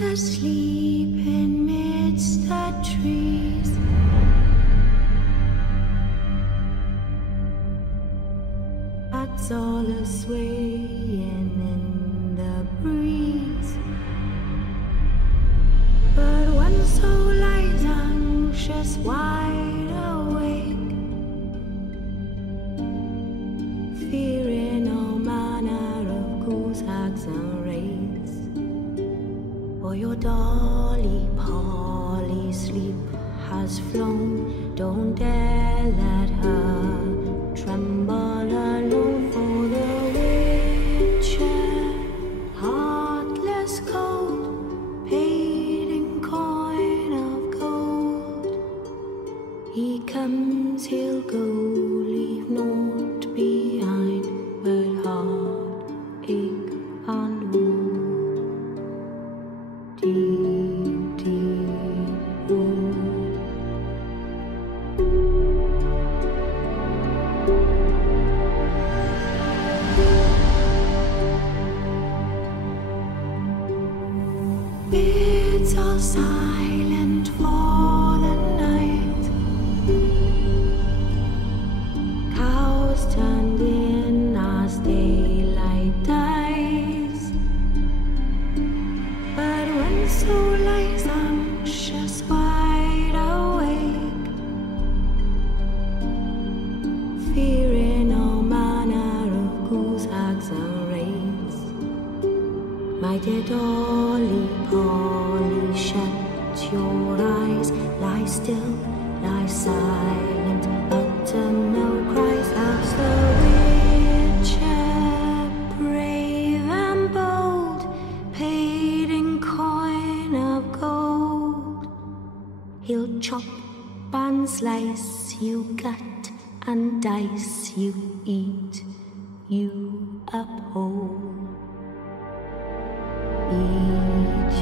Asleep in midst the trees, bats all a swaying in the breeze. But one soul lies anxious, wide awake, fearing all manner of goose, hags and wraiths. For your dolly Polly sleep has flown, don't dare let her tremble alone. For the witcher, heartless cold, paid in coin of gold. He comes, he'll go, leave naught behind but heartache and woe. Deep, deep woe. It's all silent for the night. Cows turned in as daylight dies. But when soul lies anxious, wide awake, fearing all manner of goose, hags and wraiths, my dear dolly Polly, shut your eyes, lie still, lie silent, utter no cries. As the witcher, brave and bold, paid in coin of gold, he'll chop and slice you, gut and dice you, eat you up whole. Eat